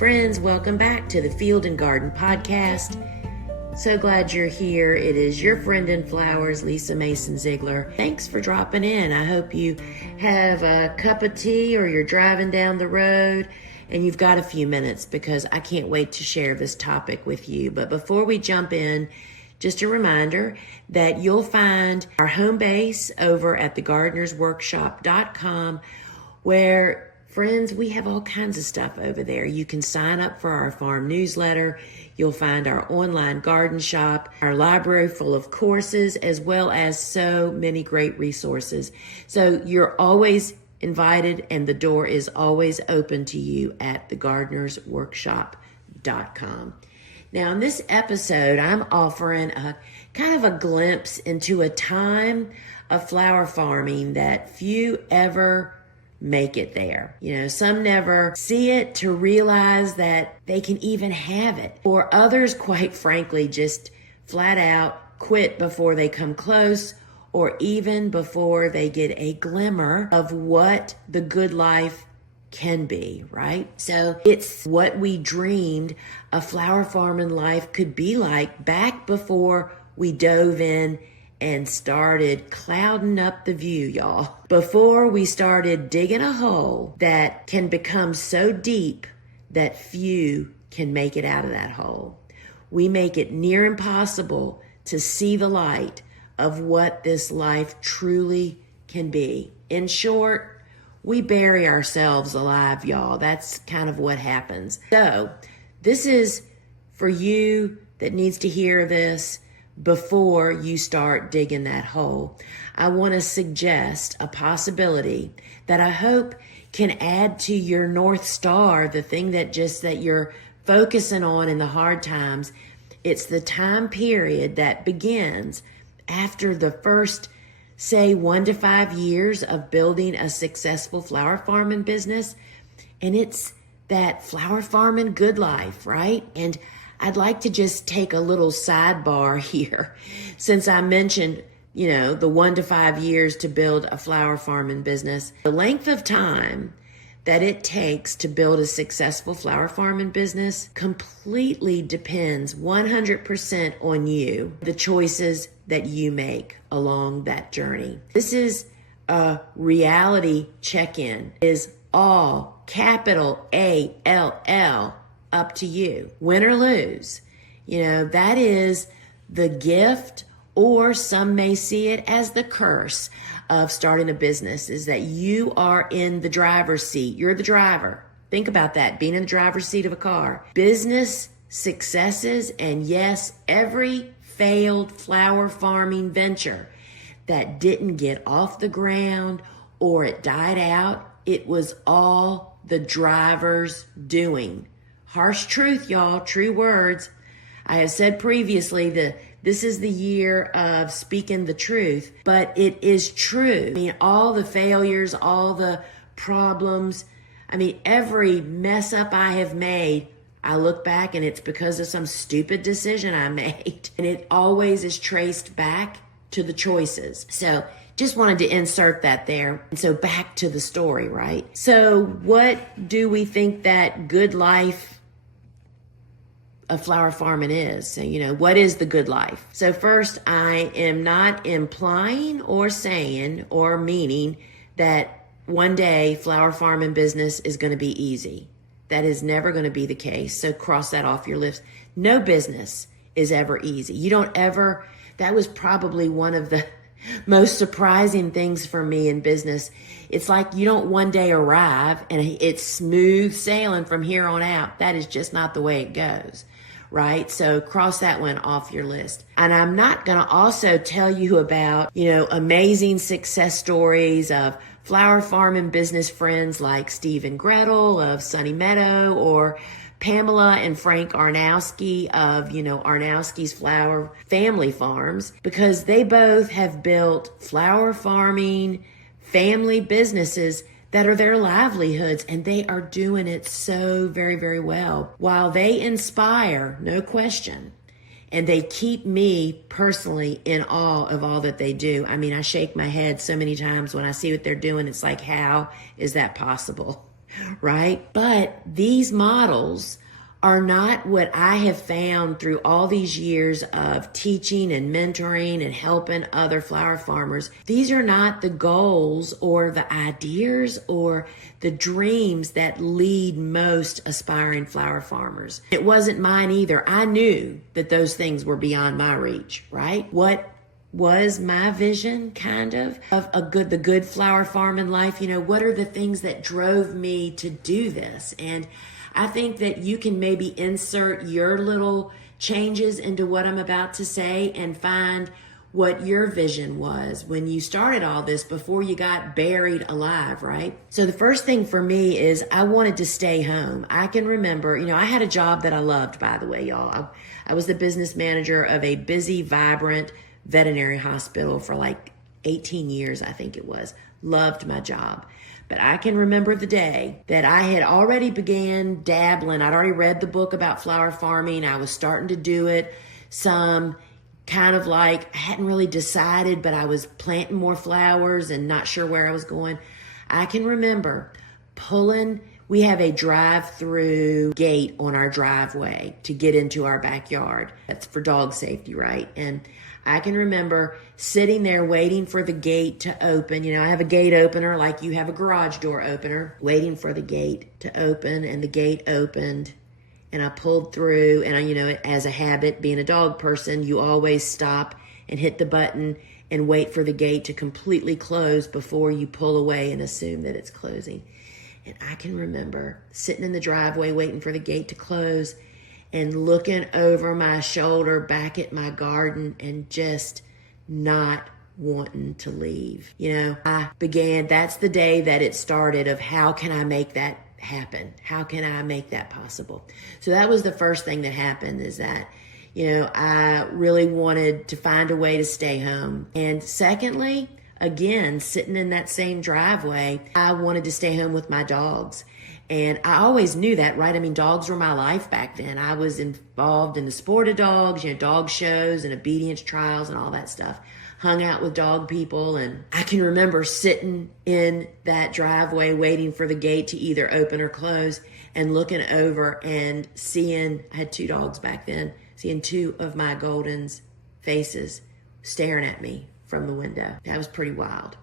friends, welcome back to the Field and Garden Podcast. So glad you're here. It is your friend in flowers, Lisa Mason Ziegler. Thanks for dropping in. I hope you have a cup of tea or you're driving down the road and you've got a few minutes because I can't wait to share this topic with you. But before we jump in, just a reminder that you'll find our home base over at thegardenersworkshop.com where, friends, we have all kinds of stuff over there. You can sign up for our farm newsletter. You'll find our online garden shop, our library full of courses, as well as so many great resources. So you're always invited and the door is always open to you at thegardenersworkshop.com. Now, in this episode, I'm offering a kind of a glimpse into a time of flower farming that few ever make it there. You know, some never see it to realize that they can even have it. Or others, quite frankly, just flat out quit before they come close or even before they get a glimmer of what the good life can be, right? So it's what we dreamed a flower farming life could be like back before we dove in and started clouding up the view, y'all. Before we started digging a hole that can become so deep that few can make it out of that hole. We make it near impossible to see the light of what this life truly can be. In short, we bury ourselves alive, y'all. That's kind of what happens. So this is for you that needs to hear this before you start digging that hole. I want to suggest a possibility that I hope can add to your North Star, the thing that you're focusing on in the hard times. It's the time period that begins after the first, say, 1 to 5 years of building a successful flower farming business. And it's that flower farming good life, right? And I'd like to just take a little sidebar here. Since I mentioned, the 1 to 5 years to build a flower farming business, the length of time that it takes to build a successful flower farming business completely depends 100% on you, the choices that you make along that journey. This is a reality check-in. It is all capital ALL up to you. Win or lose. That is the gift, or some may see it as the curse of starting a business, is that you are in the driver's seat. You're the driver. Think about that, being in the driver's seat of a car. Business successes, and yes, every failed flower farming venture that didn't get off the ground or it died out, it was all the driver's doing. Harsh truth, y'all, true words. I have said previously that this is the year of speaking the truth, but it is true. I mean, all the failures, all the problems, every mess up I have made, I look back and it's because of some stupid decision I made. And it always is traced back to the choices. So just wanted to insert that there. And so back to the story, right? So what do we think that good life of flower farming is? So, what is the good life? So first, I am not implying or saying or meaning that one day flower farming business is going to be easy. That is never going to be the case. So cross that off your list. No business is ever easy. That was probably one of the most surprising things for me in business. It's like you don't one day arrive and it's smooth sailing from here on out. That is just not the way it goes, right? So cross that one off your list. And I'm not going to also tell you about, amazing success stories of flower farming business friends like Steve and Gretel of Sunny Meadow, or Pamela and Frank Arnowski of, Arnowski's Flower Family Farms, because they both have built flower farming family businesses that are their livelihoods, and they are doing it so very, very well. While they inspire, no question, and they keep me personally in awe of all that they do. I shake my head so many times when I see what they're doing. It's like, how is that possible? right? But these models are not what I have found through all these years of teaching and mentoring and helping other flower farmers. These are not the goals or the ideas or the dreams that lead most aspiring flower farmers. It wasn't mine either. I knew that those things were beyond my reach, right? What was my vision kind of the good flower farming life? What are the things that drove me to do this? And I think that you can maybe insert your little changes into what I'm about to say and find what your vision was when you started all this before you got buried alive, right? So the first thing for me is I wanted to stay home. I can remember, I had a job that I loved, by the way, y'all. I was the business manager of a busy, vibrant veterinary hospital for like 18 years, I think it was. Loved my job. But I can remember the day that I had already began dabbling. I'd already read the book about flower farming. I was starting to do it some kind of like, I hadn't really decided, but I was planting more flowers and not sure where I was going. I can remember we have a drive-through gate on our driveway to get into our backyard. That's for dog safety, right? And I can remember sitting there waiting for the gate to open. I have a gate opener like you have a garage door opener, waiting for the gate to open, and the gate opened and I pulled through. And as a habit, being a dog person, you always stop and hit the button and wait for the gate to completely close before you pull away and assume that it's closing. And I can remember sitting in the driveway waiting for the gate to close and looking over my shoulder back at my garden and just not wanting to leave. That's the day that it started of how can I make that happen? How can I make that possible? So that was the first thing that happened, is that, I really wanted to find a way to stay home. And secondly, again, sitting in that same driveway, I wanted to stay home with my dogs. And I always knew that, right? I mean, dogs were my life back then. I was involved in the sport of dogs, dog shows and obedience trials and all that stuff. Hung out with dog people. And I can remember sitting in that driveway waiting for the gate to either open or close and looking over and I had 2 dogs back then, seeing 2 of my Goldens' faces staring at me from the window. That was pretty wild.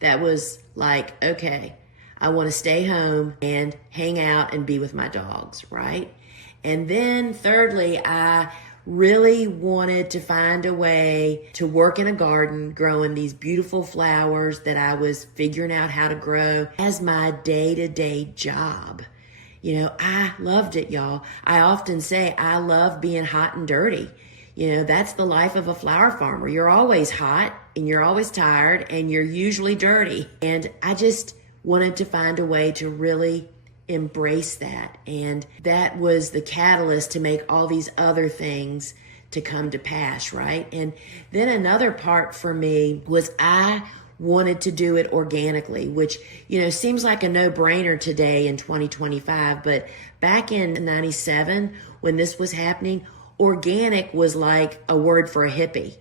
That was like, okay, I want to stay home and hang out and be with my dogs, right? And then thirdly, I really wanted to find a way to work in a garden, growing these beautiful flowers that I was figuring out how to grow as my day-to-day job. I loved it, y'all. I often say I love being hot and dirty. That's the life of a flower farmer. You're always hot and you're always tired and you're usually dirty. And I just wanted to find a way to really embrace that. And that was the catalyst to make all these other things to come to pass, right? And then another part for me was I wanted to do it organically, which, seems like a no-brainer today in 2025. But back in 97, when this was happening, organic was like a word for a hippie.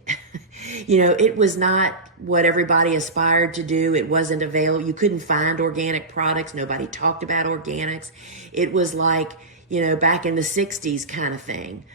It was not what everybody aspired to do. It wasn't available. You couldn't find organic products. Nobody talked about organics. It was like, back in the 60s kind of thing.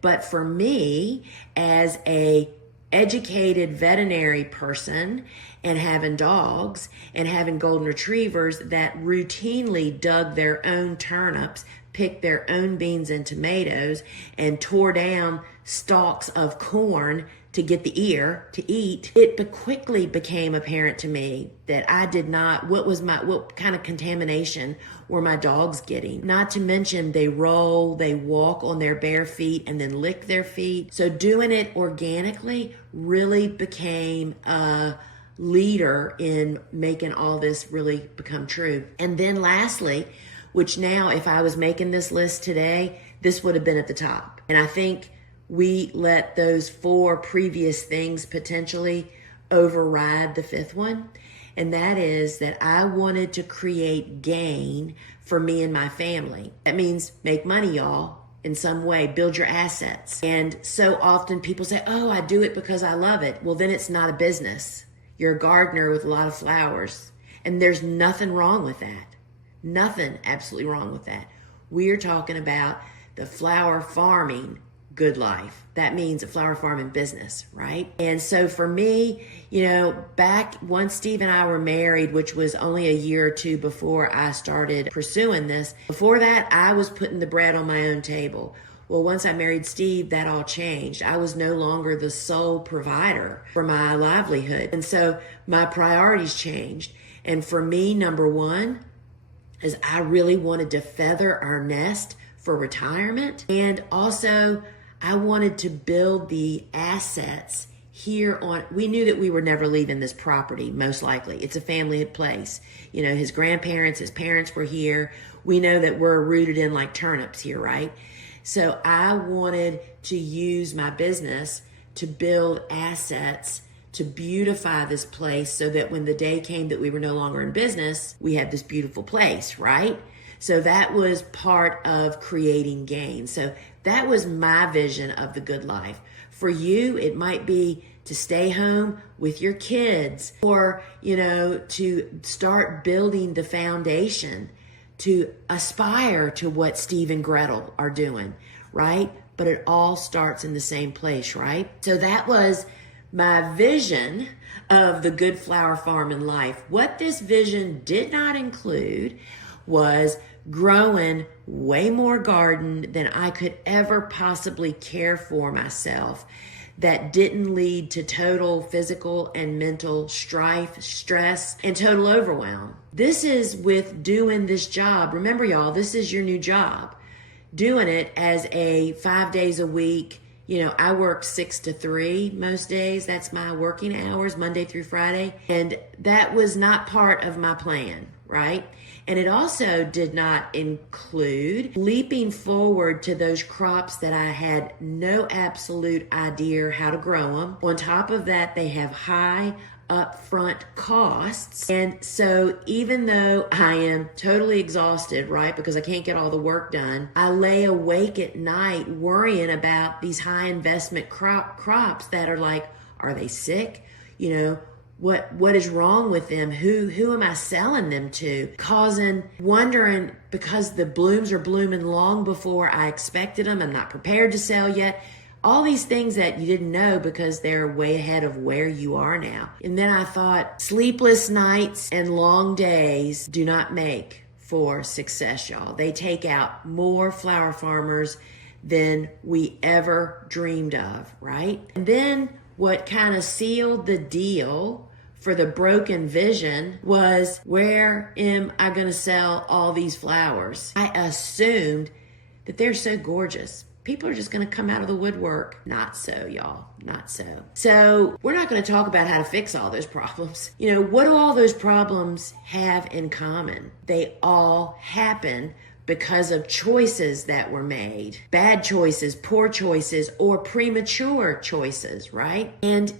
But for me, as a educated veterinary person and having dogs and having golden retrievers that routinely dug their own turnips, picked their own beans and tomatoes, and tore down stalks of corn to get the ear to eat, it quickly became apparent to me that I did not, what kind of contamination were my dogs getting? Not to mention they walk on their bare feet and then lick their feet. So doing it organically really became a leader in making all this really become true. And then lastly, which now if I was making this list today, this would have been at the top. And I think we let those 4 previous things potentially override the 5th one. And that is that I wanted to create gain for me and my family. That means make money, y'all, in some way, build your assets. And so often people say, oh, I do it because I love it. Well, then it's not a business. You're a gardener with a lot of flowers. And there's nothing wrong with that. Nothing absolutely wrong with that. We're talking about the flower farming good life. That means a flower farming business, right? And so for me, back once Steve and I were married, which was only a year or two before I started pursuing this, before that, I was putting the bread on my own table. Well, once I married Steve, that all changed. I was no longer the sole provider for my livelihood. And so my priorities changed. And for me, number one is I really wanted to feather our nest for retirement. And also I wanted to build the assets here on, we knew that we were never leaving this property, most likely. It's a family place. His grandparents, his parents were here. We know that we're rooted in like turnips here, right? So I wanted to use my business to build assets to beautify this place so that when the day came that we were no longer in business, we had this beautiful place, right? So that was part of creating gain. So that was my vision of the good life. For you, it might be to stay home with your kids or, to start building the foundation to aspire to what Steve and Gretel are doing, right? But it all starts in the same place, right? So that was my vision of the good flower farm in life. What this vision did not include was growing way more garden than I could ever possibly care for myself. That didn't lead to total physical and mental strife, stress, and total overwhelm. This is with doing this job. Remember, y'all, this is your new job. Doing it as a 5 days a week. I work 6 to 3 most days. That's my working hours, Monday through Friday. And that was not part of my plan, right? And it also did not include leaping forward to those crops that I had no absolute idea how to grow them. On top of that, they have high upfront costs. And so even though I am totally exhausted, right, because I can't get all the work done, I lay awake at night worrying about these high investment crops that are like, are they sick? What is wrong with them? Who am I selling them to? Wondering because the blooms are blooming long before I expected them. I'm not prepared to sell yet. All these things that you didn't know because they're way ahead of where you are now. And then I thought, sleepless nights and long days do not make for success, y'all. They take out more flower farmers than we ever dreamed of, right? And then what kind of sealed the deal for the broken vision was, where am I going to sell all these flowers? I assumed that they're so gorgeous. People are just going to come out of the woodwork. Not so, y'all. Not so. So we're not going to talk about how to fix all those problems. What do all those problems have in common? They all happen because of choices that were made. Bad choices, poor choices, or premature choices, right? And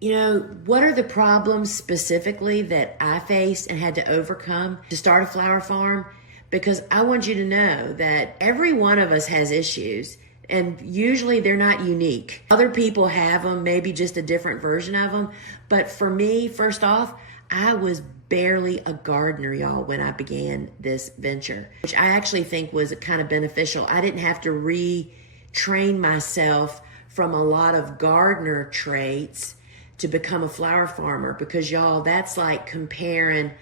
what are the problems specifically that I faced and had to overcome to start a flower farm? Because I want you to know that every one of us has issues, and usually they're not unique. Other people have them, maybe just a different version of them. But for me, first off, I was barely a gardener, y'all, when I began this venture, which I actually think was kind of beneficial. I didn't have to retrain myself from a lot of gardener traits to become a flower farmer, because y'all, that's like comparing,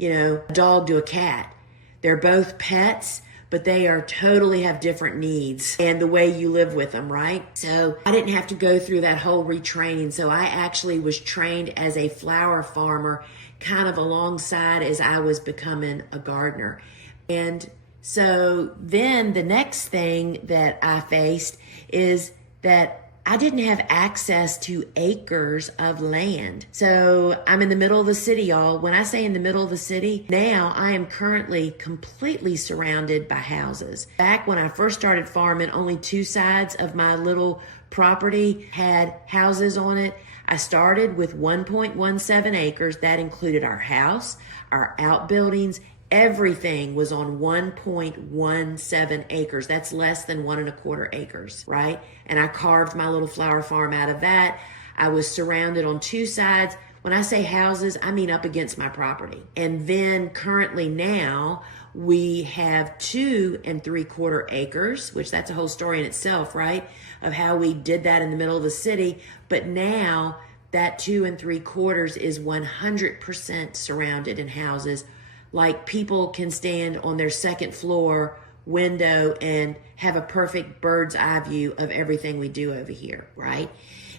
a dog to a cat. They're both pets, but they are totally have different needs and the way you live with them, right? So I didn't have to go through that whole retraining. So I actually was trained as a flower farmer kind of alongside as I was becoming a gardener. And so then the next thing that I faced is that I didn't have access to acres of land. So I'm in the middle of the city, y'all. When I say in the middle of the city, now I am currently completely surrounded by houses. Back when I first started farming, only 2 sides of my little property had houses on it. I started with 1.17 acres. That included our house, our outbuildings. Everything was on 1.17 acres. That's less than 1.25 acres, right? And I carved my little flower farm out of that. I was surrounded on 2 sides When I say houses, I mean up against my property. And then currently now we have 2 3/4 acres, which that's a whole story in itself, right? Of how we did that in the middle of the city. But now that 2 3/4 is 100% surrounded in houses. Like people can stand on their second floor window and have a perfect bird's eye view of everything we do over here, right?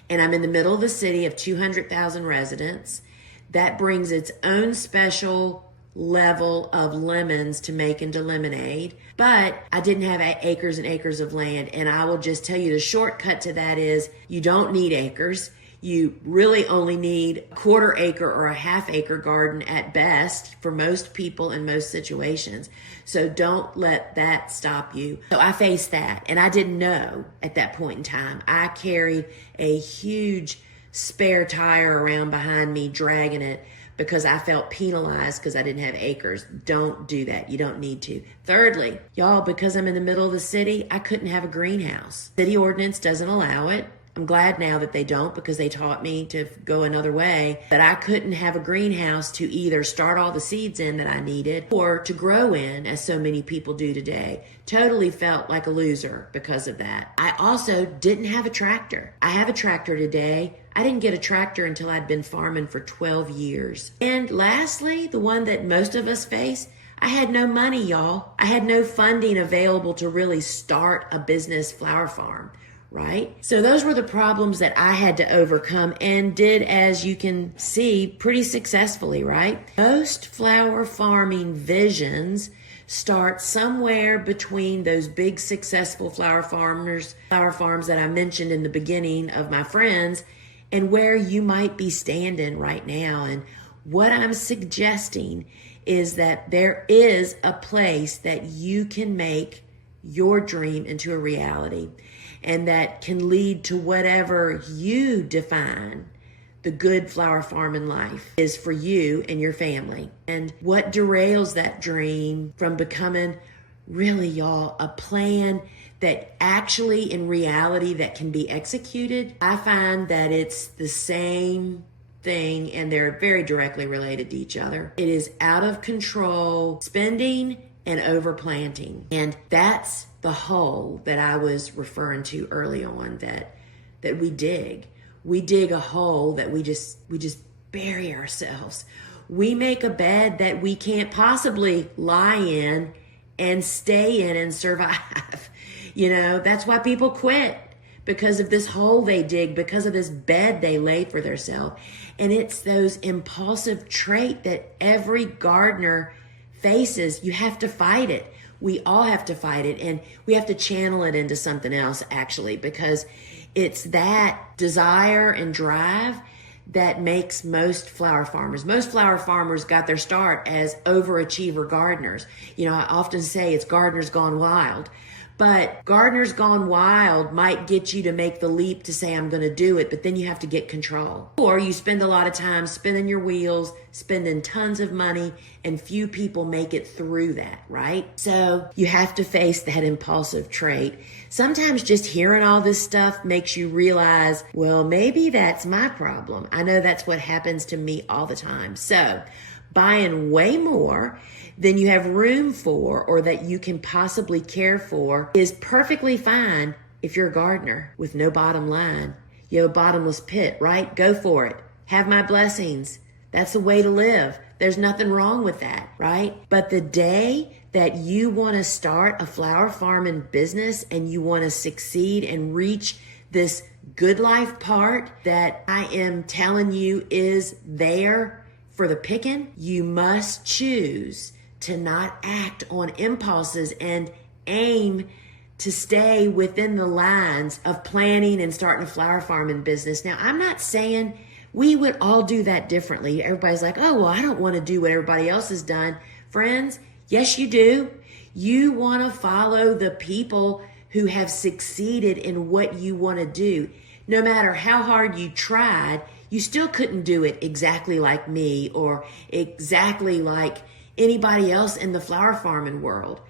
And I'm in the middle of a city of 200,000 residents. That brings its own special level of lemons to make into lemonade. But I didn't have acres and acres of land. And I will just tell you the shortcut to that is you don't need acres. You really only need a 1/4 acre or a 1/2 acre garden at best for most people in most situations. So don't let that stop you. So I faced that, and I didn't know at that point in time. I carried a huge spare tire around behind me, dragging it because I felt penalized because I didn't have acres. Don't do that. You don't need to. Thirdly, y'all, because I'm in the middle of the city, I couldn't have a greenhouse. City ordinance doesn't allow it. I'm glad now that they don't because they taught me to go another way. But I couldn't have a greenhouse to either start all the seeds in that I needed or to grow in, as so many people do today. Totally felt like a loser because of that. I also didn't have a tractor. I have a tractor today. I didn't get a tractor until I'd been farming for 12 years. And lastly, the one that most of us face, I had no money, y'all. I had no funding available to really start a business flower farm. Right? So those were the problems that I had to overcome and did, as you can see, pretty successfully, right? Most flower farming visions start somewhere between those big successful flower farms that I mentioned in the beginning of my friends and where you might be standing right now. And what I'm suggesting is that there is a place that you can make your dream into a reality, and that can lead to whatever you define the good flower farming life is for you and your family. And what derails that dream from becoming really, y'all, a plan that actually in reality that can be executed, I find that it's the same thing and they're very directly related to each other. It is out of control spending and overplanting. And that's the hole that I was referring to early on that we dig. We dig a hole that we just bury ourselves. We make a bed that we can't possibly lie in and stay in and survive. You know, that's why people quit, because of this hole they dig, because of this bed they lay for themselves. And it's those impulsive trait that every gardener faces. You have to fight it. We all have to fight it, and we have to channel it into something else, actually, because it's that desire and drive that makes most flower farmers. Most flower farmers got their start as overachiever gardeners. You know, I often say it's gardeners gone wild. But gardeners gone wild might get you to make the leap to say, I'm going to do it, but then you have to get control. Or you spend a lot of time spinning your wheels, spending tons of money, and few people make it through that, right? So you have to face that impulsive trait. Sometimes just hearing all this stuff makes you realize, well, maybe that's my problem. I know that's what happens to me all the time. So buying way more than you have room for or that you can possibly care for is perfectly fine if you're a gardener with no bottom line. You have a bottomless pit, right? Go for it. Have my blessings. That's the way to live. There's nothing wrong with that, right? But the day that you want to start a flower farming business and you want to succeed and reach this good life part that I am telling you is there for the picking, you must choose to not act on impulses and aim to stay within the lines of planning and starting a flower farming business. Now, I'm not saying we would all do that differently. Everybody's like, oh, well, I don't want to do what everybody else has done. Friends, yes, you do. You want to follow the people who have succeeded in what you want to do. No matter how hard you tried, you still couldn't do it exactly like me or exactly like anybody else in the flower farming world.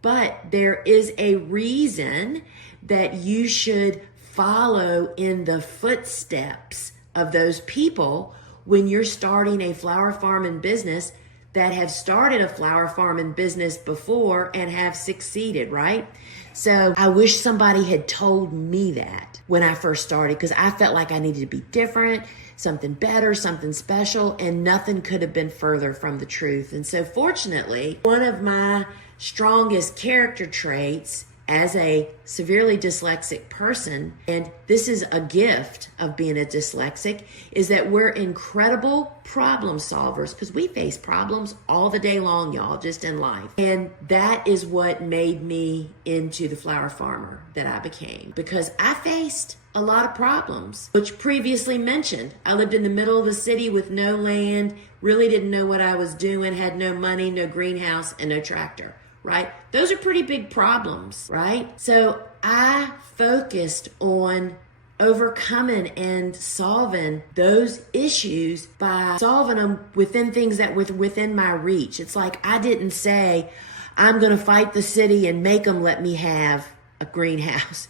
But there is a reason that you should follow in the footsteps of those people when you're starting a flower farming business that have started a flower farming business before and have succeeded, right? So I wish somebody had told me that when I first started, because I felt like I needed to be different, something better, something special, and nothing could have been further from the truth. And so fortunately, one of my strongest character traits as a severely dyslexic person, and this is a gift of being a dyslexic, is that we're incredible problem solvers, because we face problems all the day long, y'all, just in life. And that is what made me into the flower farmer that I became, because I faced a lot of problems, which previously mentioned. I lived in the middle of the city with no land, really didn't know what I was doing, had no money, no greenhouse, and no tractor. Right? Those are pretty big problems, right? So I focused on overcoming and solving those issues by solving them within things that were within my reach. It's like I didn't say, I'm going to fight the city and make them let me have a greenhouse.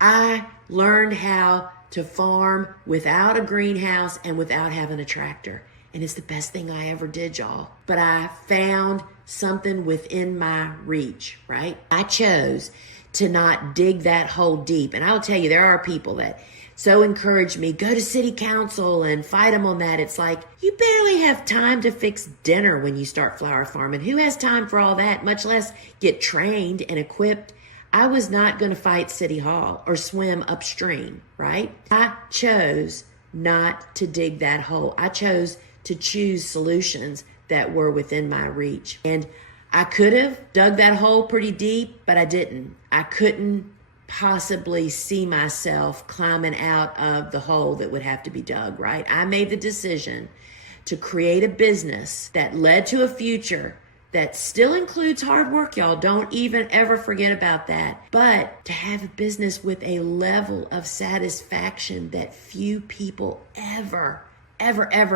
I learned how to farm without a greenhouse and without having a tractor. And it's the best thing I ever did, y'all. But I found something within my reach, right? I chose to not dig that hole deep. And I'll tell you, there are people that so encourage me, go to city council and fight them on that. It's like, you barely have time to fix dinner when you start flower farming. Who has time for all that, much less get trained and equipped? I was not going to fight City Hall or swim upstream, right? I chose not to dig that hole. I chose to choose solutions that were within my reach. And I could have dug that hole pretty deep, but I didn't. I couldn't possibly see myself climbing out of the hole that would have to be dug, right? I made the decision to create a business that led to a future that still includes hard work, y'all. Don't even ever forget about that. But to have a business with a level of satisfaction that few people ever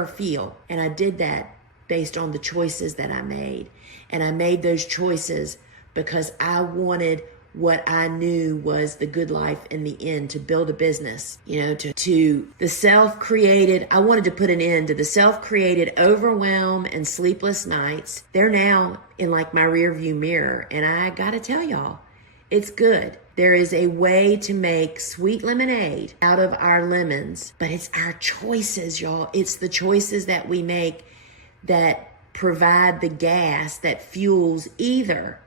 feel. And I did that based on the choices that I made. And I made those choices because I wanted what I knew was the good life in the end, to build a business, to the self-created. I wanted to put an end to the self-created overwhelm and sleepless nights. They're now in like my rear view mirror. And I got to tell y'all, it's good. There is a way to make sweet lemonade out of our lemons, but it's our choices, y'all. It's the choices that we make that provide the gas that fuels either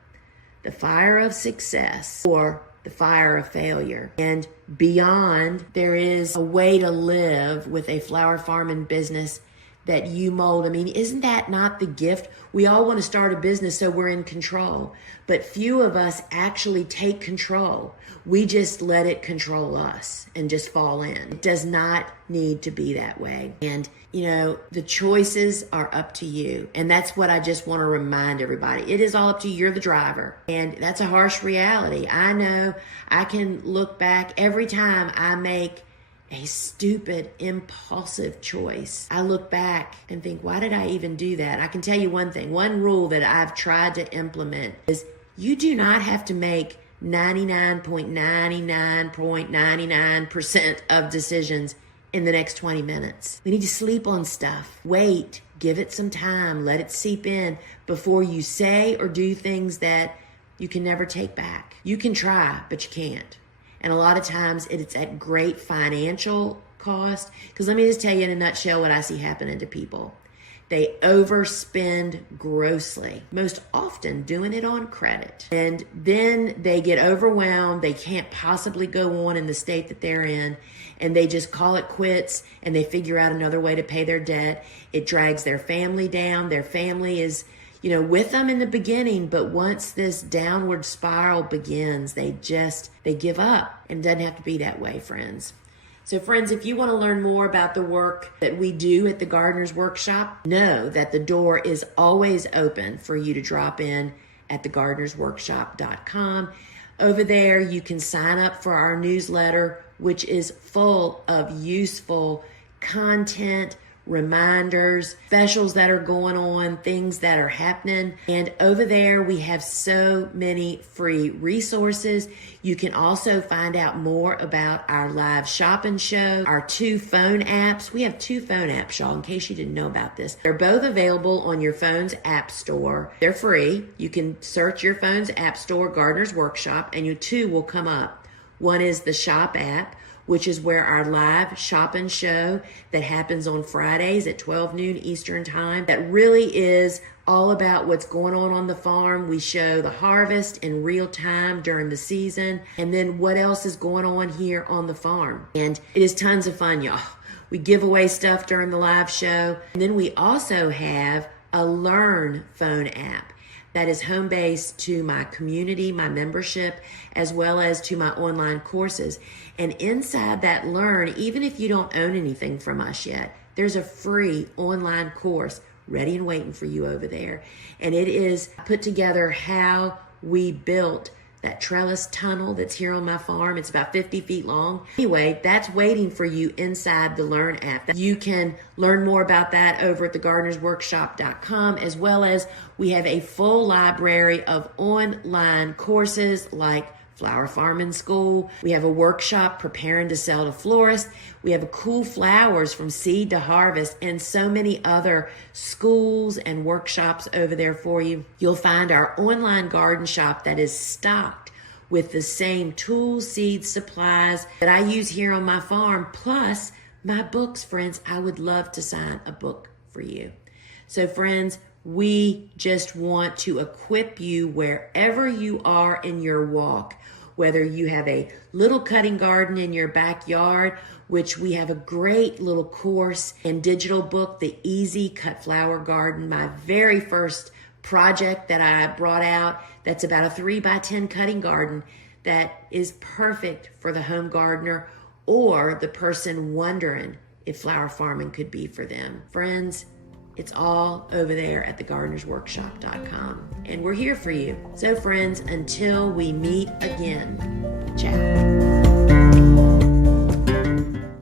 the fire of success or the fire of failure. And beyond, there is a way to live with a flower farming business that you mold. I mean, isn't that not the gift? We all want to start a business so we're in control, but few of us actually take control. We just let it control us and just fall in. It does not need to be that way. And, the choices are up to you. And that's what I just want to remind everybody. It is all up to you. You're the driver. And that's a harsh reality. I know I can look back every time I make a stupid, impulsive choice. I look back and think, why did I even do that? I can tell you one thing. One rule that I've tried to implement is you do not have to make 99.99.99% of decisions in the next 20 minutes. We need to sleep on stuff. Wait, give it some time, let it seep in before you say or do things that you can never take back. You can try, but you can't. And a lot of times it's at great financial cost. Because let me just tell you in a nutshell what I see happening to people. They overspend grossly, most often doing it on credit. And then they get overwhelmed. They can't possibly go on in the state that they're in. And they just call it quits and they figure out another way to pay their debt. It drags their family down. Their family is, with them in the beginning. But once this downward spiral begins, they give up. And it doesn't have to be that way, friends. So friends, if you want to learn more about the work that we do at the Gardener's Workshop, know that the door is always open for you to drop in at thegardenersworkshop.com. Over there, you can sign up for our newsletter, which is full of useful content, reminders, specials that are going on, things that are happening. And over there, we have so many free resources. You can also find out more about our live shopping show, our 2 phone apps. We have 2 phone apps, y'all, in case you didn't know about this. They're both available on your phone's app store. They're free. You can search your phone's app store, Gardener's Workshop, and your 2 will come up. One is the Shop app, which is where our live shopping show that happens on Fridays at 12 noon Eastern time, that really is all about what's going on the farm. We show the harvest in real time during the season, and then what else is going on here on the farm. And it is tons of fun, y'all. We give away stuff during the live show. And then we also have a Learn phone app that is home based to my community, my membership, as well as to my online courses. And inside that Learn, even if you don't own anything from us yet, there's a free online course ready and waiting for you over there. And it is put together how we built that trellis tunnel that's here on my farm. It's about 50 feet long. Anyway, that's waiting for you inside the Learn app. You can learn more about that over at thegardenersworkshop.com, as well as we have a full library of online courses like Flower Farming School. We have a workshop preparing to sell to florists. We have a cool flowers from seed to harvest, and so many other schools and workshops over there for you. You'll find our online garden shop that is stocked with the same tools, seeds, supplies that I use here on my farm, plus my books, friends. I would love to sign a book for you. So friends, we just want to equip you wherever you are in your walk, whether you have a little cutting garden in your backyard, which we have a great little course and digital book, The Easy Cut Flower Garden, my very first project that I brought out. That's about a 3x10 cutting garden that is perfect for the home gardener or the person wondering if flower farming could be for them. Friends, it's all over there at thegardenersworkshop.com. And we're here for you. So friends, until we meet again, ciao.